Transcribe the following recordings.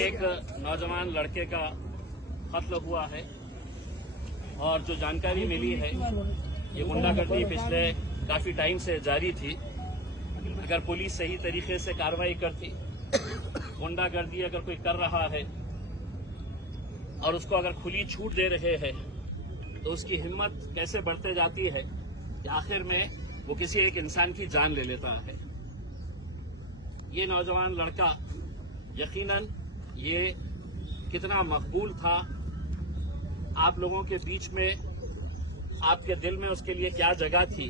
एक नौजवान लड़के का कत्ल हुआ है और जो जानकारी मिली है ये गुंडागर्दी पिछले काफी टाइम से जारी थी। अगर पुलिस सही तरीके से कार्रवाई करती, गुंडागर्दी अगर कोई कर रहा है और उसको अगर खुली छूट दे रहे हैं तो उसकी हिम्मत कैसे बढ़ते जाती है कि आखिर में वो किसी एक इंसान की जान ले लेता है। ये नौजवान लड़का यकीनन ये कितना मकबूल था, आप लोगों के बीच में, आपके दिल में उसके लिए क्या जगह थी,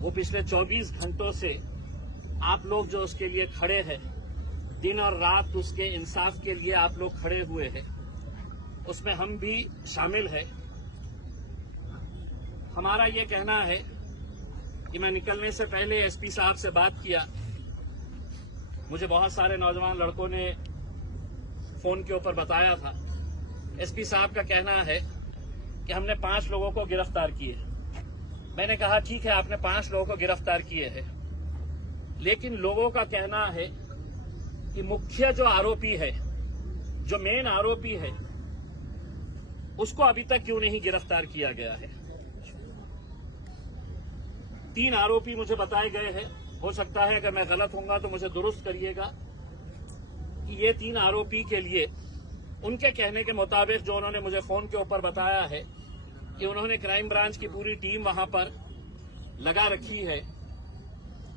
वो पिछले 24 घंटों से आप लोग जो उसके लिए खड़े हैं, दिन और रात उसके इंसाफ के लिए आप लोग खड़े हुए हैं, उसमें हम भी शामिल हैं। हमारा ये कहना है कि मैं निकलने से पहले एसपी साहब से बात किया। मुझे बहुत सारे नौजवान लड़कों ने फोन के ऊपर बताया था। एसपी साहब का कहना है कि हमने 5 लोगों को गिरफ्तार किए। मैंने कहा ठीक है, आपने 5 लोगों को गिरफ्तार किए हैं, लेकिन लोगों का कहना है कि मुख्य जो आरोपी है, जो मेन आरोपी है, उसको अभी तक क्यों नहीं गिरफ्तार किया गया है। 3 आरोपी मुझे बताए गए हैं। हो सकता है अगर मैं गलत होऊंगा तो मुझे दुरुस्त करिएगा कि ये 3 आरोपी के लिए उनके कहने के मुताबिक जो उन्होंने मुझे फोन के ऊपर बताया है कि उन्होंने क्राइम ब्रांच की पूरी टीम वहां पर लगा रखी है।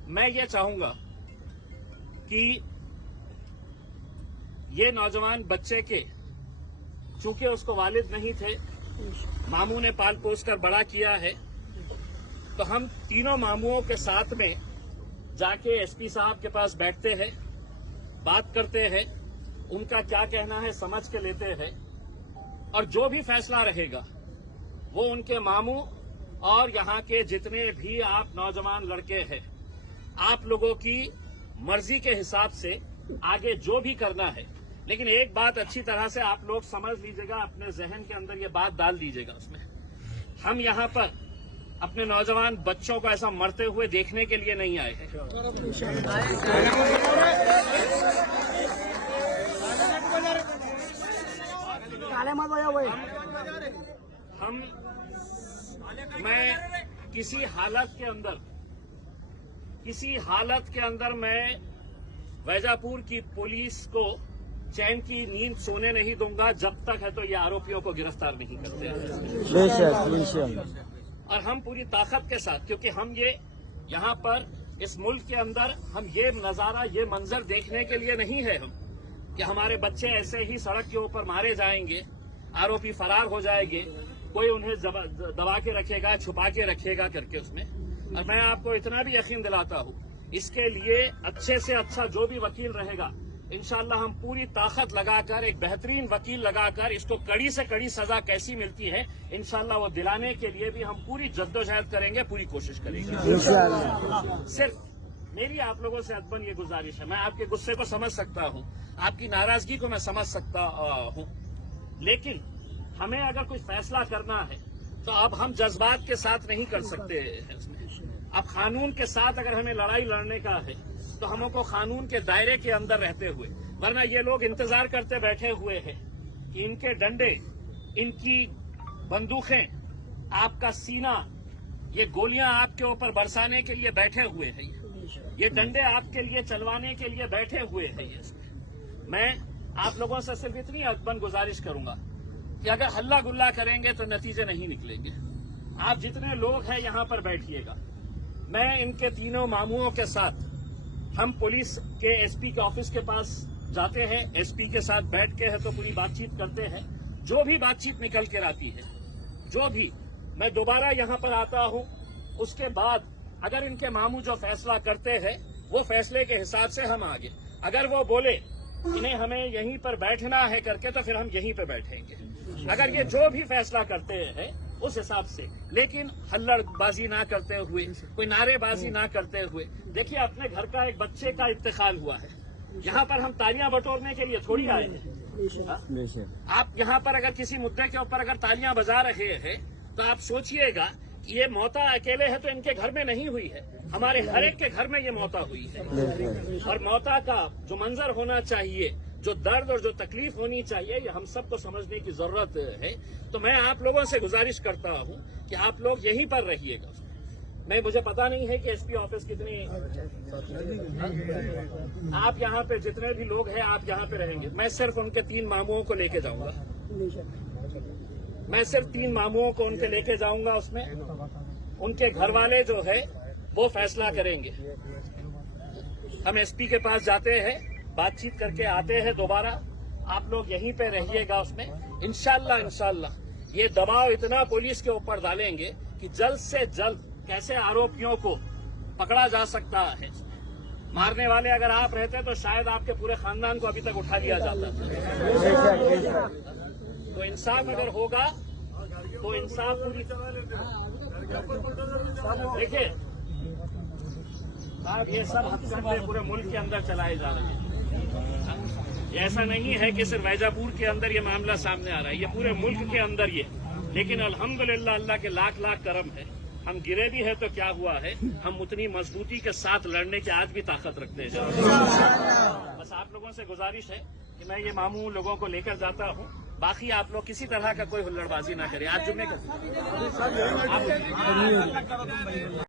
मैं ये चाहूंगा कि ये नौजवान बच्चे के, चूंकि उसको वालिद नहीं थे, मामू ने पाल पोस कर बड़ा किया है, तो हम तीनों मामुओं के साथ में जाके एसपी साहब के पास बैठते हैं, बात करते हैं, उनका क्या कहना है समझ के लेते हैं, और जो भी फैसला रहेगा वो उनके मामू और यहाँ के जितने भी आप नौजवान लड़के हैं, आप लोगों की मर्जी के हिसाब से आगे जो भी करना है। लेकिन एक बात अच्छी तरह से आप लोग समझ लीजिएगा, अपने जहन के अंदर ये बात डाल दीजिएगा उसमें, हम यहाँ पर अपने नौजवान बच्चों को ऐसा मरते हुए देखने के लिए नहीं आए हैं। मैं किसी हालत के अंदर मैं वैजापुर की पुलिस को चैन की नींद सोने नहीं दूंगा जब तक है तो ये आरोपियों को गिरफ्तार नहीं करते। और हम पूरी ताकत के साथ, क्योंकि हम ये यहाँ पर इस मुल्क के अंदर हम ये नजारा, ये मंजर देखने के लिए नहीं है हम कि हमारे बच्चे ऐसे ही सड़क के ऊपर मारे जाएंगे, आरोपी फरार हो जाएंगे, कोई उन्हें दबा के रखेगा, छुपा के रखेगा करके उसमें। और मैं आपको इतना भी यकीन दिलाता हूँ, इसके लिए अच्छे से अच्छा जो भी वकील रहेगा, इंशाअल्लाह हम पूरी ताकत लगाकर, एक बेहतरीन वकील लगाकर, इसको कड़ी से कड़ी सजा कैसी मिलती है इंशाअल्लाह वो दिलाने के लिए भी हम पूरी जद्दोजहद करेंगे, पूरी कोशिश करेंगे। सिर्फ मेरी आप लोगों से अदबन ये गुजारिश है, मैं आपके गुस्से को समझ सकता हूँ, आपकी नाराजगी को मैं समझ सकता हूँ, लेकिन हमें अगर कोई फैसला करना है तो अब हम जज्बात के साथ नहीं कर सकते हैं इसमें। अब कानून के साथ अगर हमें लड़ाई लड़ने का है तो हमको कानून के दायरे के अंदर रहते हुए, वरना ये लोग इंतजार करते बैठे हुए हैं कि इनके डंडे, इनकी बंदूकें, आपका सीना, ये गोलियां आपके ऊपर बरसाने के लिए बैठे हुए हैं, ये डंडे आपके लिए चलवाने के लिए बैठे हुए हैं। मैं आप लोगों से सिर्फ इतनी अदबन गुजारिश करूंगा कि अगर हल्ला गुल्ला करेंगे तो नतीजे नहीं निकलेंगे। आप जितने लोग हैं यहाँ पर बैठिएगा। मैं इनके तीनों मामुओं के साथ हम पुलिस के एसपी के ऑफिस के पास जाते हैं, एसपी के साथ बैठ के है तो पूरी बातचीत करते हैं। जो भी बातचीत निकल कर आती है, जो भी, मैं दोबारा यहाँ पर आता हूँ, उसके बाद अगर इनके मामू जो फैसला करते हैं वो फैसले के हिसाब से हम आगे, अगर वो बोले इन्हें हमें यहीं पर बैठना है करके तो फिर हम यहीं पर बैठेंगे, अगर ये जो भी फैसला करते हैं उस हिसाब से, लेकिन हल्लड़बाजी ना करते हुए, कोई नारेबाजी ना करते हुए। देखिए, अपने घर का एक बच्चे का इंतकाल हुआ है, यहाँ पर हम तालियां बटोरने के लिए थोड़ी आए हैं। आप यहाँ पर अगर किसी मुद्दे के ऊपर अगर तालियां बजा रहे हैं तो आप सोचिएगा कि ये मौता अकेले है तो इनके घर में नहीं हुई है, हमारे हर एक के घर में ये मौता हुई है। और मौता का जो मंजर होना चाहिए जो दर्द और जो तकलीफ होनी चाहिए ये हम सबको समझने की जरूरत है। तो मैं आप लोगों से गुजारिश करता हूं कि आप लोग यहीं पर रहिएगा। मुझे पता नहीं है कि एसपी ऑफिस कितनी, आप यहाँ पे जितने भी लोग हैं आप यहाँ पे रहेंगे। मैं सिर्फ उनके 3 मामुओं को लेके जाऊंगा, मैं सिर्फ 3 मामुओं को उनके लेके जाऊंगा। उसमें उनके घर वाले जो है वो फैसला करेंगे। हम एसपी के पास जाते हैं, बातचीत करके आते हैं दोबारा। आप लोग यहीं पे रहिएगा। उसमें इंशाल्लाह ये दबाव इतना पुलिस के ऊपर डालेंगे कि जल्द से जल्द कैसे आरोपियों को पकड़ा जा सकता है। मारने वाले अगर आप रहते तो शायद आपके पूरे खानदान को अभी तक उठा लिया जाता। तो इंसाफ अगर होगा तो इंसाफ पूरी, देखिए साहब ये सब हथकंडे पूरे मुल्क के अंदर चलाए जा रहे हैं। ऐसा नहीं है कि सिर्फ वैजापुर के अंदर ये मामला सामने आ रहा है, ये पूरे मुल्क के अंदर ये। लेकिन अल्हम्दुलिल्लाह अल्लाह के लाख लाख करम है, हम गिरे भी है तो क्या हुआ है, हम उतनी मजबूती के साथ लड़ने की आज भी ताकत रखते हैं। बस आप लोगों से गुजारिश है कि मैं ये मामू लोगों को लेकर जाता हूँ। बाकी आप लोग किसी तरह का कोई हुल्लड़बाजी ना करें। आज जुम्मे का